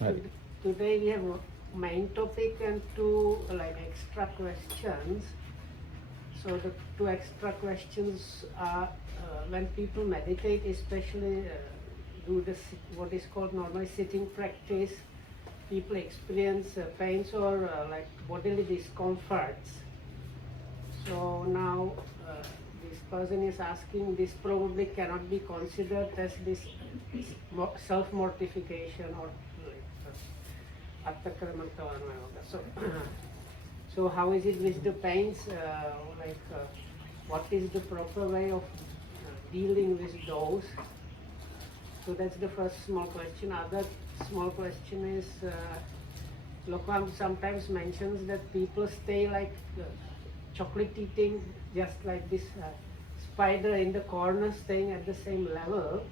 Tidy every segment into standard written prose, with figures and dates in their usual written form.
Right. Today we have a main topic and two like extra questions. So the two extra questions are when people meditate, especially do this what is called normally sitting practice, people experience pains or like bodily discomforts. So now this person is asking, this probably cannot be considered as this self-mortification or so, so how is it with the pains? What is the proper way of dealing with those? So that's the first small question. Other small question is, Lokam sometimes mentions that people stay like chocolate eating, just like this spider in the corner staying at the same level.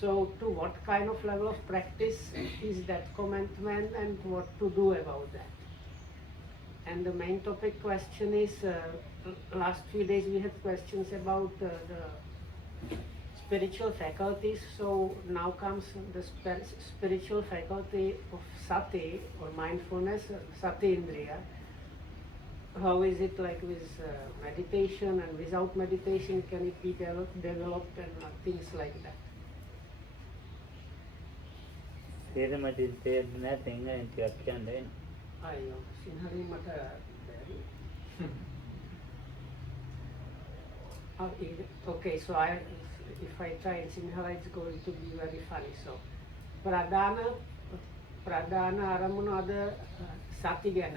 So to what kind of level of practice is that commandment and what to do about that? And the main topic question is, last few days we had questions about the spiritual faculties. So now comes the spiritual faculty of sati or mindfulness, sati indriya. How is it like with meditation and without meditation, can it be developed and things like that? තේරෙමට තේරෙන්නේ නැහැ සිංහලෙන් ටිකක් කියන්න එන්න. අයියෝ සිංහලෙන් මට බැරි. Okay, so if I try in Sinhala, it's going to be very funny. So, ප්‍රධාන අරමුණ අද සති ගැන.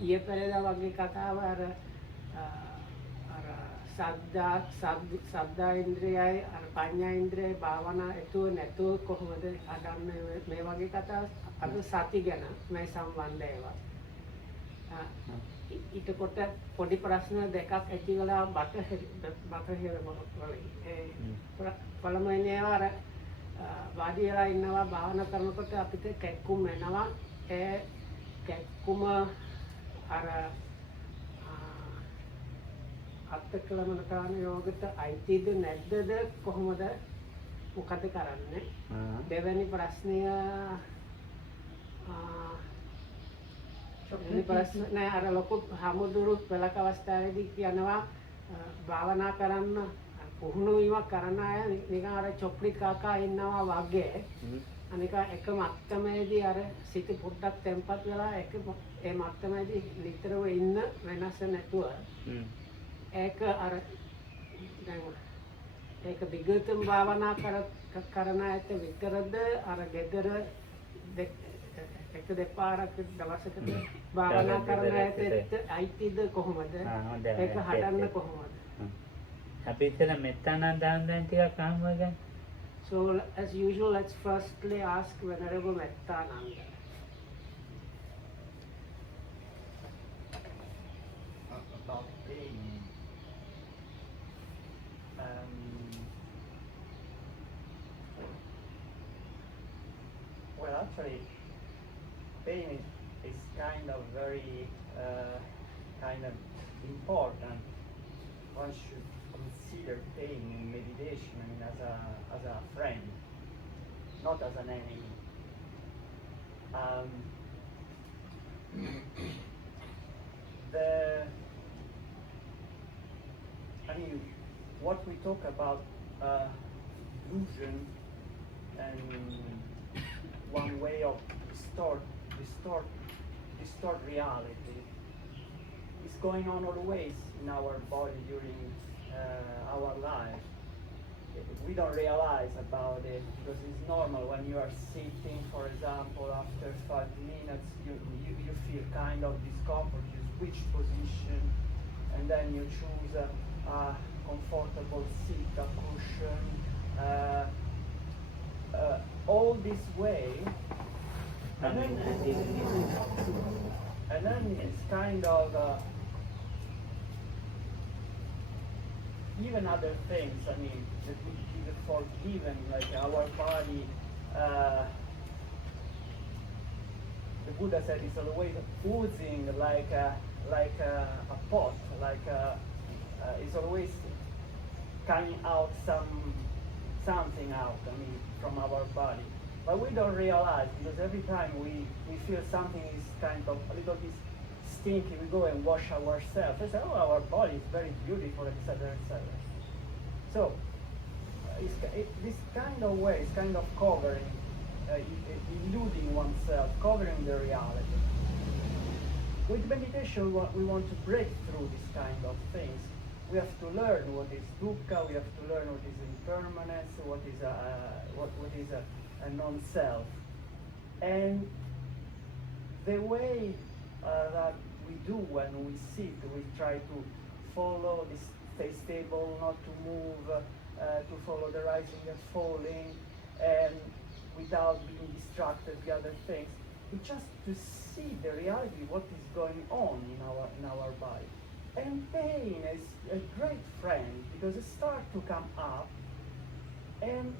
ඊයේ පෙරේදා වගේ කතාව අර සද්දා ඉන්ද්‍රියයි අර පඤ්ඤා ඉන්ද්‍රියයි භාවනා එතුව නැතුව කොහොමද හදන්නේ මේ වගේ කතා අද සති ගැන මේ සම්බන්ධ ඒවා. ඊට කොට පොඩි ප්‍රශ්න දෙකක් ඇති වෙලා බටහිර වලින් පළමුවෙනි ඒවා අර වාඩි වෙලා ඉන්නවා භාවනා කරනකොට අපිට කැක්කුම් එනවා ඒ කැක්කුම අර අත්කලමනකාන යෝගයට අයිතිද නැද්දද කොහොමද මොකද කරන්නේ? දෙවැනි ප්‍රශ්නය නෑ අර ලොකු හමුදුරු පෙළක අවස්ථාවේදී කියනවා භාවනා කරන්න පුහුණු වීමක් කරන අය නිකන් අර චොක්ලි කාකා ඉන්නවා වගේ අනික එක මත්තමේදී අර සිත පොඩ්ඩක් තැම්පත් වෙලා ඒ මත්තමේදී නිතරම ඉන්න වෙනස නැතුව ඒක අර දැන් ඒක දිගටම භාවනා කරන අයට විතරද අර ගෙදර එක දෙපාරක් දවසකට භාවනා කරන අයට අයිතිද කොහොමද ඒක හදන්න කොහොමද? අපි ඉතල මෙත්තානම් දාන්න ටිකක් අහමු ගන්න. So as usual, let's firstly ask Venerable Mettananda. About pain. Well, actually, pain is kind of very kind of important. One should consider pain in meditation, I mean, as a friend, not as an enemy. What we talk about illusion and one way of distort reality is going on always in our body during our life. We don't realize about it because it's normal when you are sitting, for example, after 5 minutes you feel kind of discomfort, you switch position and then you choose a comfortable seat, a cushion, all this way, and then it's kind of even other things, I mean, that we feel forgiven, like our body, the Buddha said it's always oozing like a pot, it's always coming out something out, I mean, from our body. But we don't realize, because every time we feel something is kind of a little bit stinky, we go and wash ourselves. We say, oh, our body is very beautiful, etc., etc. So, this kind of way, it's kind of covering, eluding oneself, covering the reality. With meditation, we want to break through this kind of things. We have to learn what is dukkha, we have to learn what is impermanence, what is a non-self. And the way that we do when we sit, we try to follow this, stay stable, not to move, to follow the rising and falling, and without being distracted by other things. It's just to see the reality, what is going on in our body. And pain is a great friend, because it starts to come up, and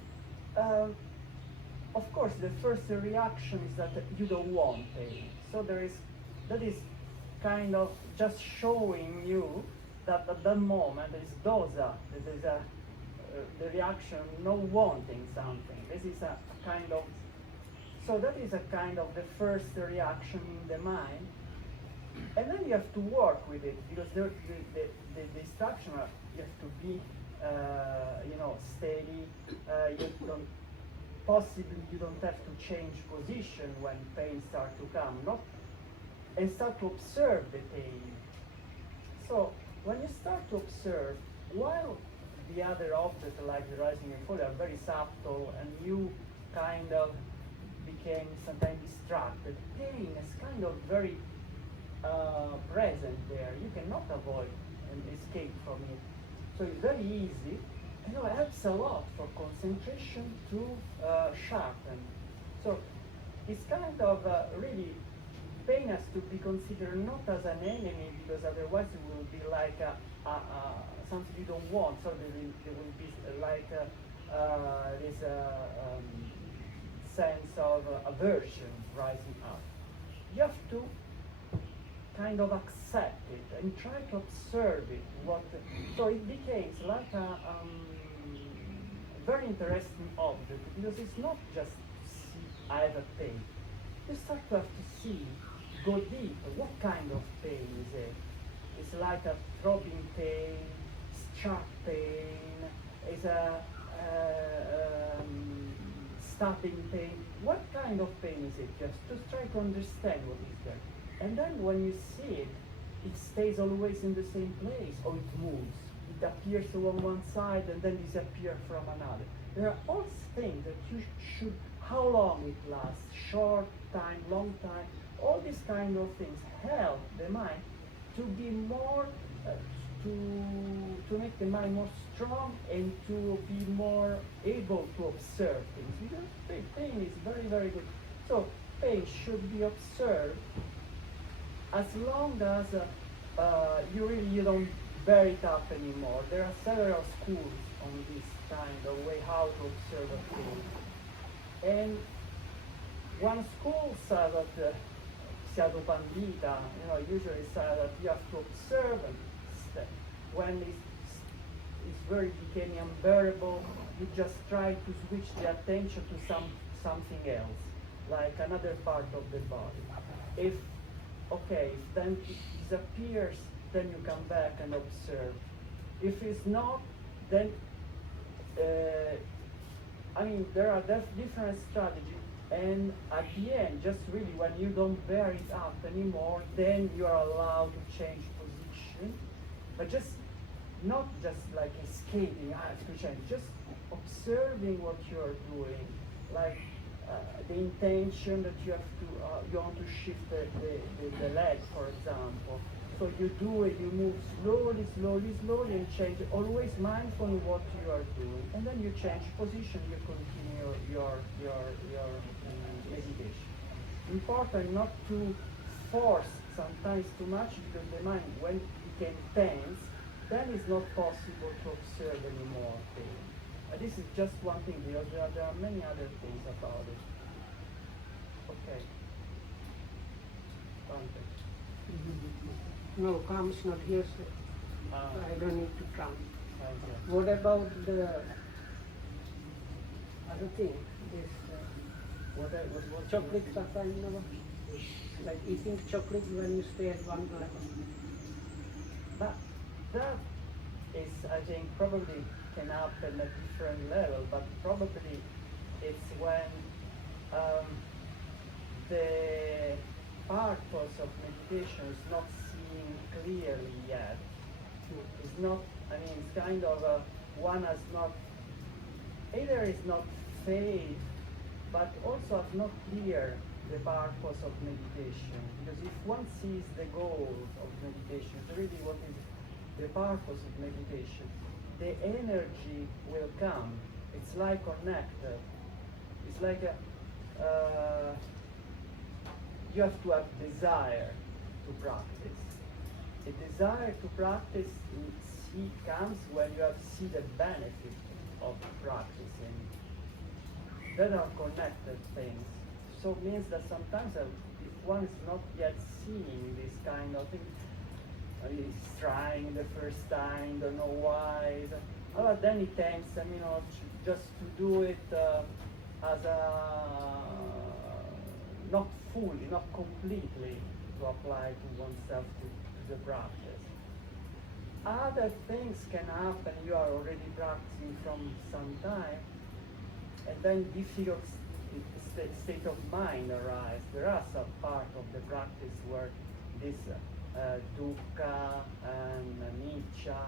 of course the first reaction is that you don't want pain. So that is kind of just showing you that at that moment there is dosa, there is the reaction, no wanting something. This is a kind of, so that is a kind of the first reaction in the mind. And then you have to work with it, because the instruction, you have to be, steady. You don't have to change position when pain starts to come, and start to observe the pain. So when you start to observe, while the other objects like the rising and falling are very subtle, and you kind of became sometimes distracted, pain is kind of very present there. You cannot avoid and escape from it. So it's very easy. It helps a lot for concentration to sharpen. So it's kind of really, pain has to be considered not as an enemy, because otherwise it will be like something you don't want. So there will be like this sense of aversion rising up. You have to kind of accept it and try to observe it. So it becomes like a very interesting object, because it's not just to see I have a pain. You start to have to see, go deeper. What kind of pain is it? It's like a throbbing pain, sharp pain, it's a stabbing pain. What kind of pain is it? Just to try to understand what is there. And then when you see it, it stays always in the same place, or it moves. It appears on one side and then disappears from another. There are all things that you should, how long it lasts, short time, long time, all these kind of things help the mind to be more, to make the mind more strong, and to be more able to observe things. Because pain is very, very good. So pain should be observed as long as you don't bear it up anymore. There are several schools on this kind of way how to observe a pain. And one school says that Syadhu Pandita, usually says that you have to observe, and when it's very becoming unbearable, you just try to switch the attention to something else, like another part of the body. If then it disappears, then you come back and observe. If it's not, then there are different strategies, and at the end, just really when you don't bear it up anymore, then you are allowed to change position, but not just like escaping, I have to change, just observing what you are doing, like the intention that you have to, you want to shift the leg, for example. So you do it, you move slowly, and change, always mindful of what you are doing. And then you change position, you continue your meditation. Important not to force sometimes too much, because the mind, when it became tense, then it's not possible to observe anymore pain. This is just one thing, there are many other things about it. Okay. No, calm is not here, sir. I don't need to calm. Okay. What about the other thing? This what chocolate kaka innawa. Like eating chocolate when you stay at one level. But that is, I think, probably can happen at different level, but probably it's when the purpose of meditation is not seen clearly yet. It's not, I mean, it's kind of one has not, either is not faith, but also has not clear the purpose of meditation. Because if one sees the goal of meditation, really what is the purpose of meditation, the energy will come. It's like connected. It's like you have to have desire to practice. The desire to practice comes when you have see the benefit of practicing. That are connected things. So it means that sometimes if one is not yet seeing this kind of thing, he's trying the first time, don't know why, but then he tends, just to do it as a not fully, not completely to apply to oneself to the practice. Other things can happen, you are already practicing from some time, and then difficult state of mind arise. There are some part of the practice where this dukkha and anicca,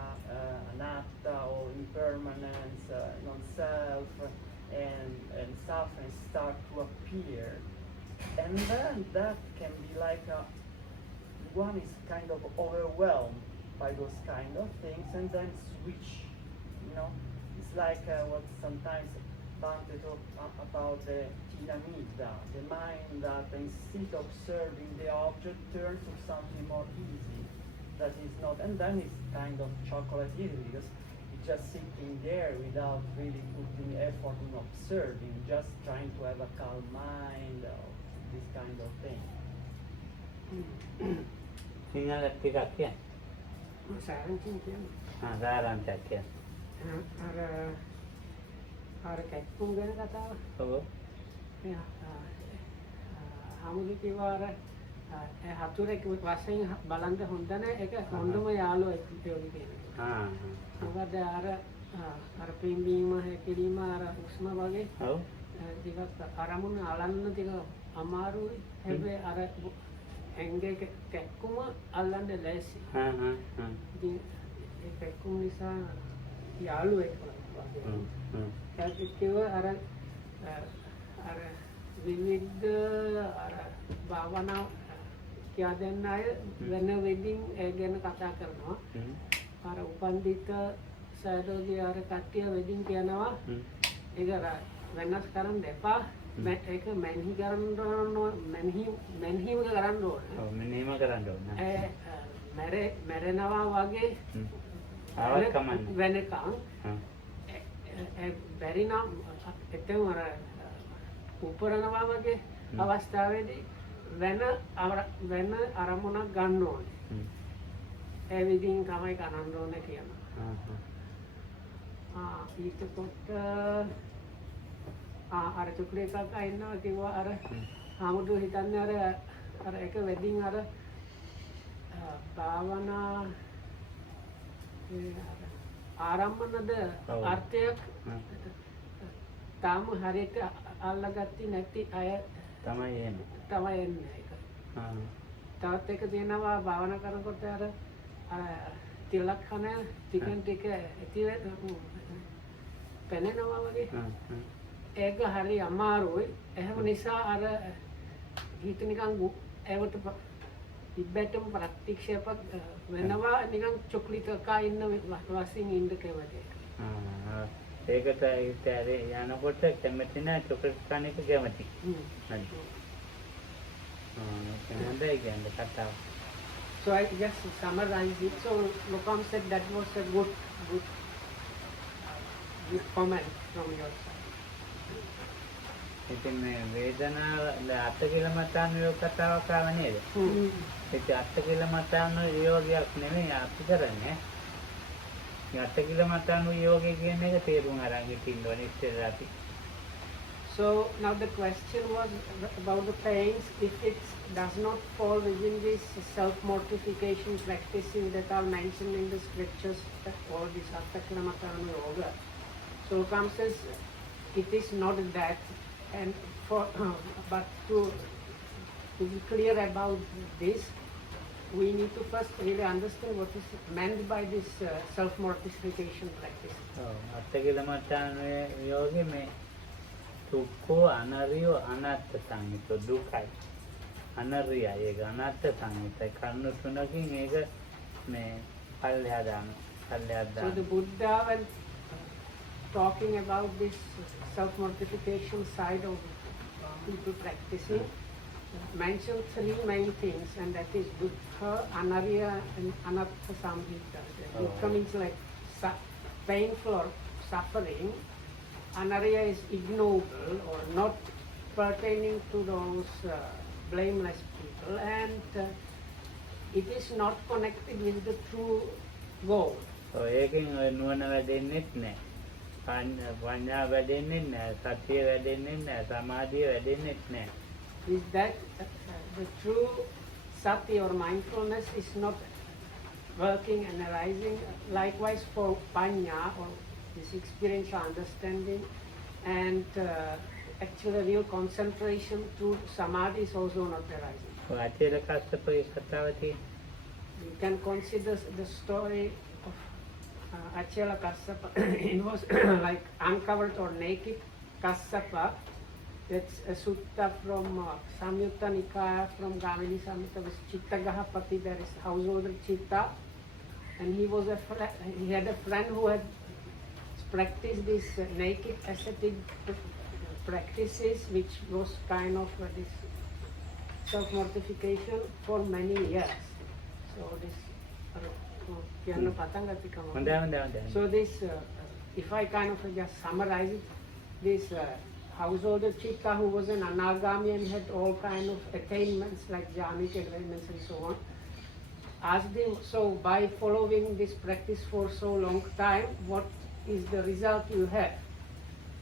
anatta, or impermanence, non-self, and suffering start to appear. And then that can be like one is kind of overwhelmed by those kind of things and then switch, It's like what sometimes Bhante talk about the tinamidda, the mind that instead of observing the object turns to something more easy, that is not, and then it's kind of chocolate easy because it's just sitting there without really putting effort in observing, just trying to have a calm mind, or this kind of thing. Sinhala ටිකක් කියන්න. සාරංචින් කියන්නේ. සාරාංශයක් කියන්න. අර කැක්කුම් ගැන කතාව. ඔව්. ආමුදු කිව්වා හතුරෙක් වශයෙන් බලන්න හොඳ නැහැ. ඒක හොඳම යාළුවෙක් යෝගි කෙනෙක්. මොකද අර පින්බීම හැකිලිම අර උස්ම වගේ. ඔව්. ටිකක් අරමුණ අලන්න ටික අමාරුයි. හැබැයි අර ඇඟේ කැක්කුම අල්ලන්න ලෑස්ති. ඉතින් ඒ කැක්කුම නිසා යාළුවෙක් වගේ. ඒකේව අර විවිධ අර භාවනා කියා දෙන්න අය වෙන වෙදින් ඒ ගැන කතා කරනවා. අර උපන්දිත සයදෝගේ අර කට්ටිය වෙදින් කියනවා ඒක වෙනස් කරන්න එපා. ඒක මෙනෙහි කරන්න ඕන මෙනෙහිම කරන්න ඕන. ඔව් මෙනෙහිම කරන්න ඕන. මැරෙනවා වගේ ආවත් කමන්නේ. වෙනකන් බැරි නම් එතන අර උපරනවා වගේ අවස්ථාවේදී වෙන අරමුණක් ගන්න ඕනේ. ඒ විදිහින් තමයි කරන්න ඕනේ කියනවා. ඊටකොට අර චුක්ලේ කක්කා ඉන්නවා කිව්වා අර ආමුදු හිතන්නේ අර එක වෙදින් අර භාවනා ආරම්භනද අර්ථයක් තාම හරියට අල්ලගත්තේ නැති අය තමයි එන්නේ. ඒක. තවත් එක තියෙනවා භාවනා කරනකොට අර තිලක්ෂණ ටිකෙන් ටික පෙනෙනවා වගේ. ඒක හරි අමාරුයි. එහෙම නිසා අර හිත නිකන් ඒවට ඉබ්බැටම ප්‍රතික්ෂේප වෙනවා නිකන් චොක්ලිට් කකා ඉන්න වශයෙන් ඉන්න කැමති. ඒකට ඉතින් යනකොට කැමති නෑ චොක්ලට් කන එක කැමති. හරි. හොඳයි කියන්නේ කතාව. So I just summarize it. So Lokam said that was a good comment from your side. ඉතින් මේ වේදනාව අට කියලා මතාන යෝග කතාවක් ආව නේද? ඉතින් අට කියලා මතාන යෝගයක් නෙමෙයි අපි කරන්නේ. මේ අට කියලා මතාන යෝගය කියන එක තේරුම් අරන් ඉන්න ඕනේ ඉස්සෙල්ලා අපි. So now the question was about the pains. If it does not fall within these self-mortification practices that are mentioned in the scriptures, or this Attakilamatarana Yoga, so comes as it is not that. And for but to be clear about this, we need to first really understand what is meant by this self-mortification practice. අත්තකිලමතාන යෝගේ මේ දුක්ඛෝ අනරියෝ අනාත්ත සංහිතෝ දුකයි අනරියයි ඒක අනාත්ත සංහිතයි කරුණු තුනකින් ඒක මේ පල්ලෙහා දාන So the Buddha, when talking about this self-mortification side of people practicing, mentioned three main things, and that is dukkha, anarya, and anatta samhita. Dukkha means like painful or suffering. Anarya is ignoble or not pertaining to those blameless people, and it is not connected with the true goal. ඒකෙන් ඔය නුවණ වැඩෙන්නෙත් නැහැ. පඤ්ඤා වැඩෙන්නෙත් නැහැ. සතිය වැඩෙන්නෙත් නැහැ. සමාධිය වැඩෙන්නෙත් නැහැ. Is that the true sati or mindfulness is not working and arising. Likewise for panya or this experiential understanding, and actually real concentration through samadhi is also not arising. අචේල කස්සපේ කතාවති You can consider the story of Achela Kassapa. It was like uncovered or naked Kassapa. That's a sutta from Samyutta Nikaya, from Gamini Samyutta, with Chittagahapati. There is householder Chitta, and he had a friend who had practiced this naked ascetic practices, which was kind of this self-mortification for many years. So this so this, if I kind of just summarize it, this householder Chitta, who was an anagami and had all kind of attainments like jhanic attainments and so on, asked him, so by following this practice for so long time, what is the result you have?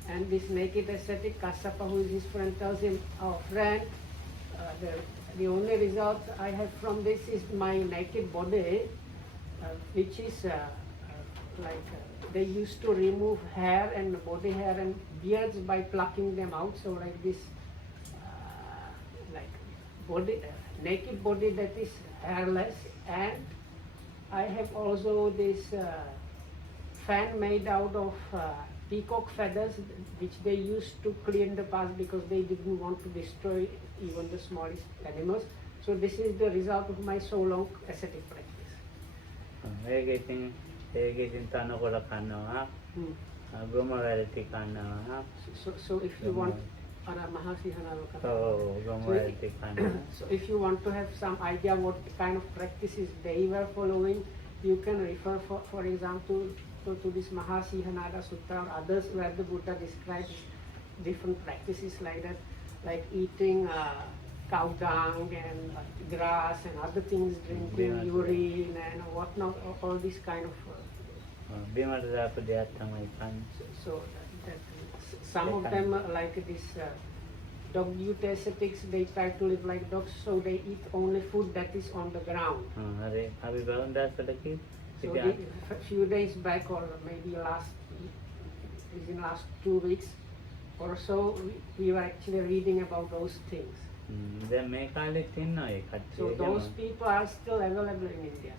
And this naked ascetic Kassapa, who is his friend, tells him, oh friend, the only result I have from this is my naked body, which is they used to remove hair and body hair and beards by plucking them out. So like this, like body, naked body that is hairless, and I have also this fan made out of peacock feathers, which they used to clean the past because they didn't want to destroy even the smallest animals. So this is the result of my so long ascetic practice. ඒකෙන් තනකොළ කනවා ගොම වැරටි කනවා So if you want so if you want to have some idea what kind of practices they were following, you can refer for example to this Mahasihanada Sutta or others, where the Buddha describes different practices like that, like eating cow dung and grass and other things, drinking urine and whatnot, all this kind of. So that some of them, like this dog euthasetics, they try to live like dogs, so they eat only food that is on the ground. So a few days back, or maybe within last 2 weeks or so, we were actually reading about those things. So those people are still available in India.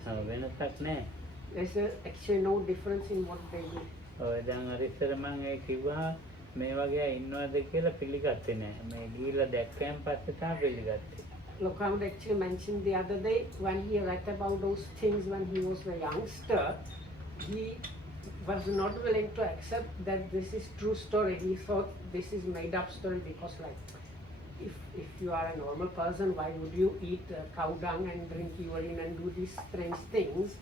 There's actually no difference in what they do. Lokam actually mentioned the other day, when he read about those things when he was a youngster, he was not willing to accept that this is true story. He thought this is made up story, because like if you are a normal person, why would you eat cow dung and drink urine and do these strange things?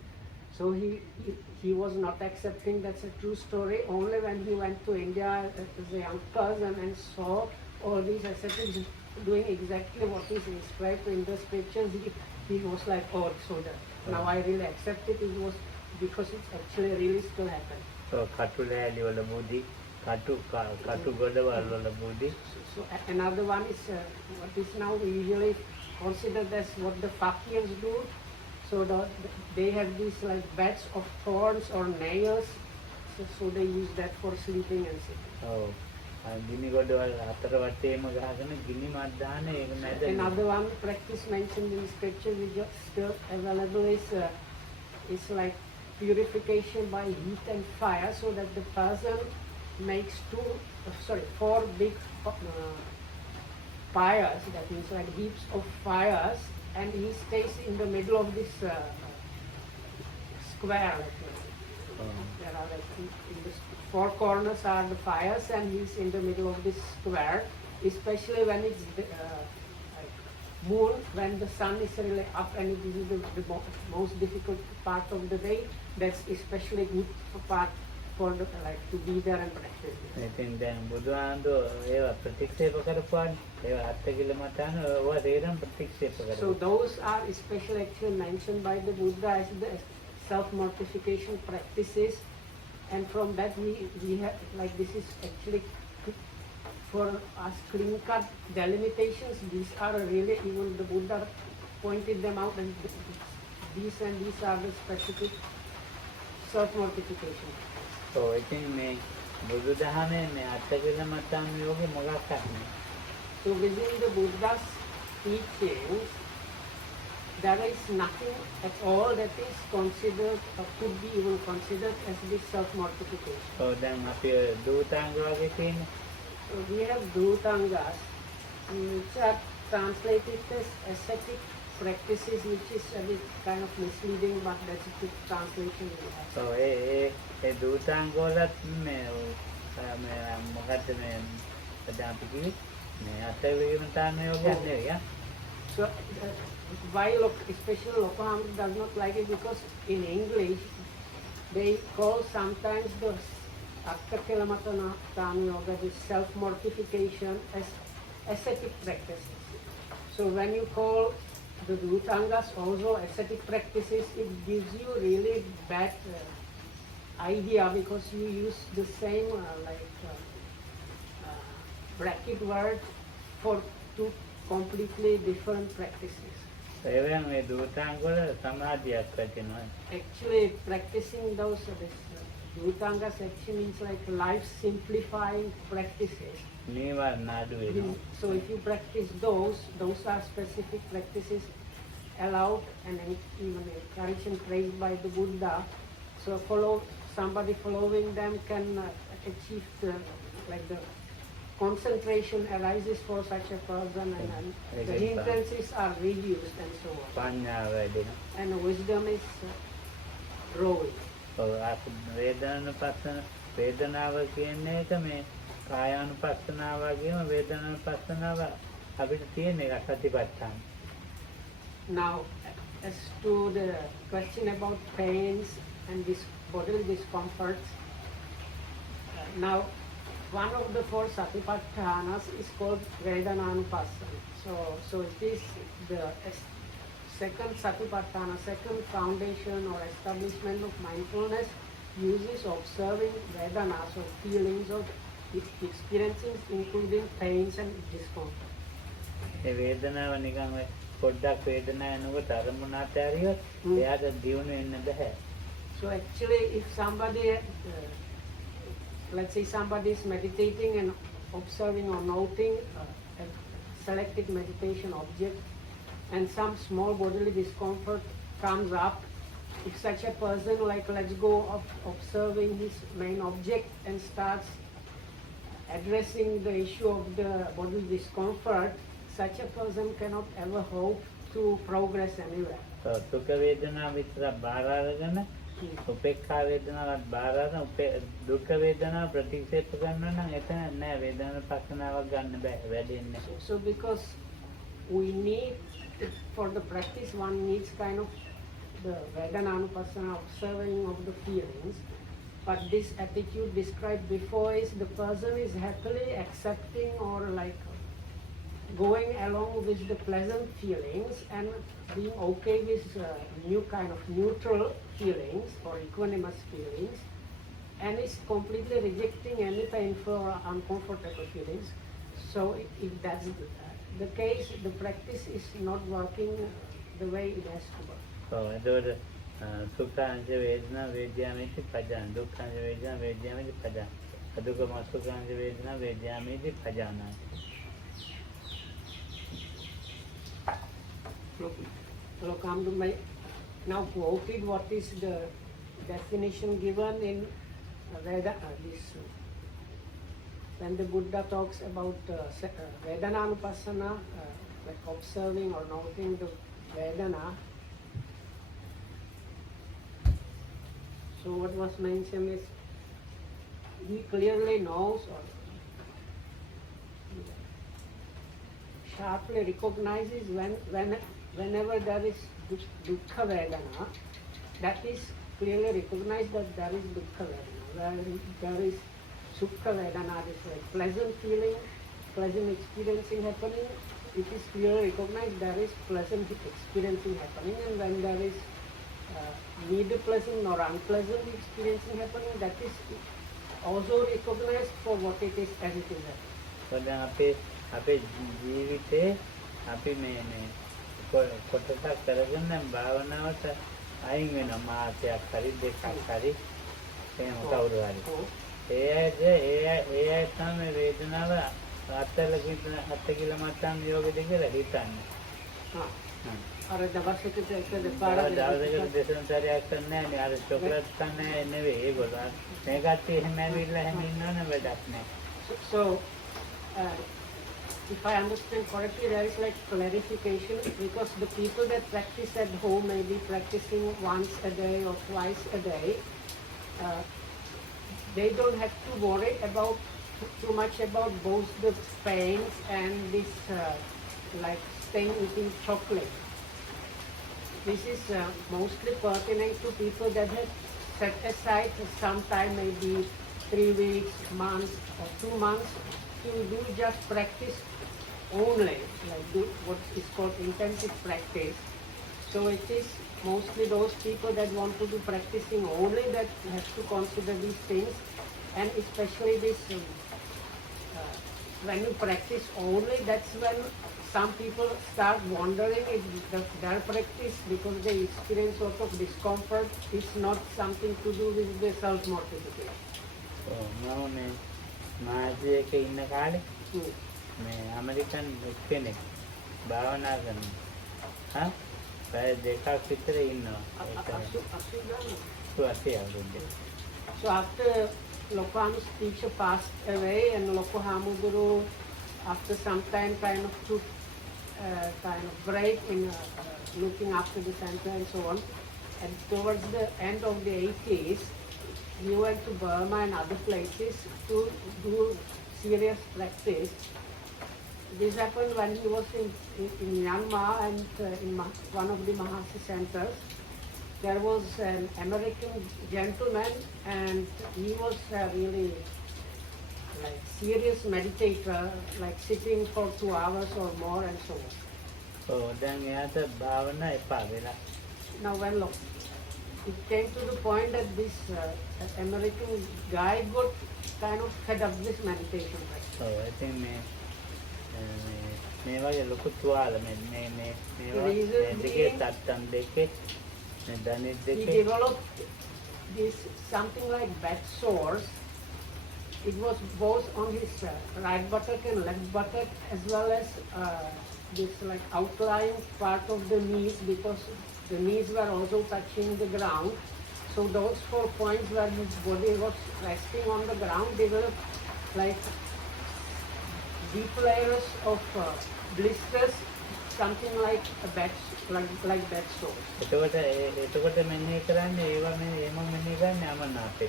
So he was not accepting that's a true story. Only when he went to India as a young person and saw all these ascetics doing exactly what is described in the scriptures, he was like, oh, so that now I really accept it. It was because it's actually really still happened. So Katulali or the Buddhi, කටු ගොඩවල් වල බුදි. So another one is what is now usually considered as what the fakirs do. So they have these like beds of thorns or nails. So they use that for sleeping and sitting. ඔව්. ගිනි ගොඩවල් හතර වටේම ගහගෙන ගිනි මත් දාන ඒක මැද. Another one practice mentioned in scripture which is still available is like purification by heat and fire, so that the person makes four big fires, that means like heaps of fires, and he stays in the middle of this square. There are like in the four corners are the fires, and he's in the middle of this square, especially when it's like moon, when the sun is really up, and this is the most difficult part of the day. That's especially good part for like to be there and practice. ඉතින් දැන් බුදුහාමුදුරුවෝ ඒවා ප්‍රතික්ෂේප කරපුවානේ. ඒවා අත්තිකිලමතාන ඒවා තේරම් ප්‍රතික්ෂේප කරනවා. So those are especially actually mentioned by the Buddha as the self-mortification practices, and from that we have like this is actually for us clean-cut delimitations. These are really, even the Buddha pointed them out, and these are the specific self-mortification. So ඉතින් මේ බුදුදහමේ මේ අත්තිකිලමතාන යෝගේ මොකක්ද නැහැ. So within the Buddha's teachings, there is nothing at all that is considered or could be even considered as this self-mortification. So දැන් අපි දූතාංග වගේ තියෙන්නේ. So we have Dhutangas, which are translated as ascetic practices, which is a bit kind of misleading, but that's a good translation we have. So ඒ දූතාංග වලත් මේ මොකද්ද මේ දැන් අපි කිව්වේ මේ අත්තිකිලමතාන යෝගයක් නෙවෙයි. So why especially Lokaham does not like it, because in English they call sometimes the Atthakilamattana yoga, this self-mortification, as ascetic practices. So when you call the Dhutangas also ascetic practices, it gives you really bad idea, because you use the same bracket word for two completely different practices. ඒවෙන් මේ දූතාංග වල සමාධියක් ඇතිවෙනවා. Actually practicing those Dhutangas actually means like life simplifying practices. නීවරණ අඩු වෙනවා. So if you practice those are specific practices allowed and even encouraged and praised by the Buddha. So somebody following them can achieve the concentration arises for such a person, and the hindrances are reduced and so on. පඤ්ඤාව වැඩෙනවා. And wisdom is growing. වේදනාව කියන්නේ එක මේ කායානුපස්සනාව වගේම වේදනානුපස්සනාව අපිට තියෙන එක සතිපට්ඨාන. Now, as to the question about pains and this bodily discomforts, now one of the four Satipatthanas is called Vedananupassana. So it is the second Satipatthana, second foundation or establishment of mindfulness, uses observing Vedanas or feelings of experiences, including pains and discomfort. ඒ වේදනාව නිකන් ඔය පොඩ්ඩක් වේදනාව එනකොට අරමුණ අතහැරියොත් එයාට දියුණු වෙන්න බෑ. So actually if somebody let's say somebody is meditating and observing or noting a selected meditation object, and some small bodily discomfort comes up, if such a person let's go of observing his main object and starts addressing the issue of the bodily discomfort, such a person cannot ever hope to progress anywhere. සුඛ වේදනාව විතරක් බාර අරගෙන උපේක්ඛා වේදනාවත් බාර අරගෙන දුක්ඛ වේදනාව ප්‍රතික්ෂේප කරනවා නම් එතන නෑ වේදනානුපස්සනාවක් ගන්න බෑ වැඩෙන්නේ. So because we need for the practice, one needs kind of the Vedananupassana, observing of the feelings, but this attitude described before is the person is happily accepting or going along with the pleasant feelings and being okay with new kind of neutral feelings or equanimous feelings, and is completely rejecting any painful or uncomfortable feelings. So if that's the case, the practice is not working the way it has to work. එතකොට සුඛාංශ වේදනා වේද්‍යාමේති පජාන දුක්ඛාංශ වේදනා වේද්‍යාමේති පජාන අදුක්ඛම සුඛාංශ වේදනා වේද්‍යාමේති පජානාති. Look, now quoted what is the definition given in Veda, when the Buddha talks about Vedanānupassana, like observing or noting the Vedana. So what was mentioned is he clearly knows or sharply recognizes whenever there is dukkha Vedana, that is clearly recognized that there is dukkha Vedana. Where there is sukha Vedana, this pleasant feeling, pleasant experiencing happening, it is clearly recognized there is pleasant experiencing happening, and when there is neither pleasant nor unpleasant experiencing happening, that is also recognized for what it is as it is happening. So then අපේ ජීවිතේ අපි මේ කොටසක් කරගෙන භාවනාවට අයින් වෙනවා මාසයක් හරි දෙකක් හරි එහෙම කවුරු හරි. ඒ අය තමයි වේදනාව අත්හැරලා මට්ටම් යෝගෙද කියලා හිතන්නේ. අර දවසකට දවසකට දෙසන සැරයක් කරන්නේ නැහැ. අර චොකලට් කන්නේ නෙවෙයි ඒගොල්ලෝ. මේකත් එහෙම ඇවිල්ලා එහෙම ඉන්නවනේ වැඩක් නැහැ. So if I understand correctly, there is like clarification, because the people that practice at home may be practicing once a day or twice a day. They don't have to worry about too much about both the pains and this like staying eating chocolate. This is mostly pertinent to people that have set aside some time, maybe 3 weeks, months or 2 months, to do just practice only, like do what is called intensive practice. So it is mostly those people that want to do practicing only that have to consider these things, and especially this when you practice only, that's when some people start wondering if their practice, because they experience sort of discomfort, is not something to do with the self-mortification. මම මේ මාසියක ඉන්න කාලේ මේ American කෙනෙක් භාවනා කරනවා. පැය දෙකක් විතර ඉන්නවා. So after Lokanu's teacher passed away, and Loko Hamuduru, after some time, kind of took kind of break in looking after the center and so on. And towards the end of the 80s, he went to Burma and other places to do serious practice. This happened when he was in Myanmar, and in one of the Mahasi centers. There was an American gentleman, and he was really like serious meditator, like sitting for 2 hours or more and so on. So then එයාට භාවනා එපා වෙලා. Now when it came to the point that this American guy got kind of fed up this meditation practice. So I think මේ වගේ ලොකු තුවාල මේ දෙකේ තත්තම් දෙකේ දණිත් He දෙකේ developed this something like back sores. It was both on his right buttock and left buttock, as well as this like outlying part of the knees, because the knees were also touching the ground. So those 4 points where his body was resting on the ground developed like deep layers of blisters, something like a bed sores. එතකොට මෙන්නේ කරන්නේ ඒවා මෙන්නේ ගන්න අමනාපේ.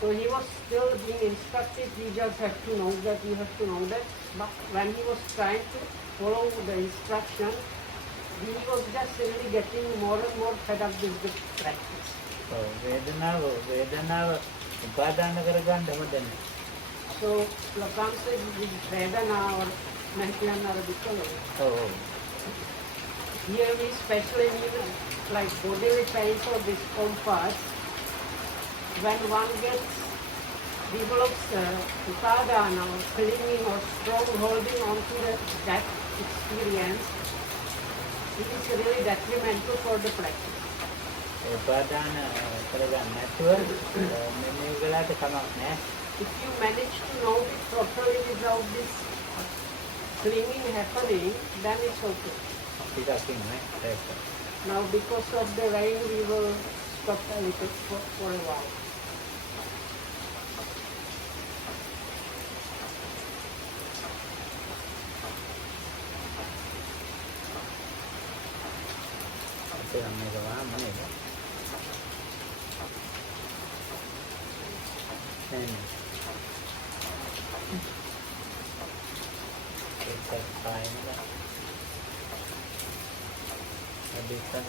So he was still being instructed, he just had to know that, you have to know that. But when he was trying to follow the instruction, he was just really getting more and more fed up with the practice. වේදනාව උපාදාන කරගන්න හොඳ නැහැ. So Lacan said with Vedana or Mahayana Arabic, here we especially mean like bodily pains or discomfort. when one develops upadana or clinging or strong holding on to that experience, it is really detrimental for the practice. උපාදාන කරගන්න නැතුව මෙන්න වෙලාවට කමක් නැහැ. If you manage to know it properly without this clinging happening, then it's okay. ටිකක් ඉන්නේ ඒක. Now because of the rain, we will stop a little for a while. ඒක මේක වහන්න නේද? It's fine. A bit of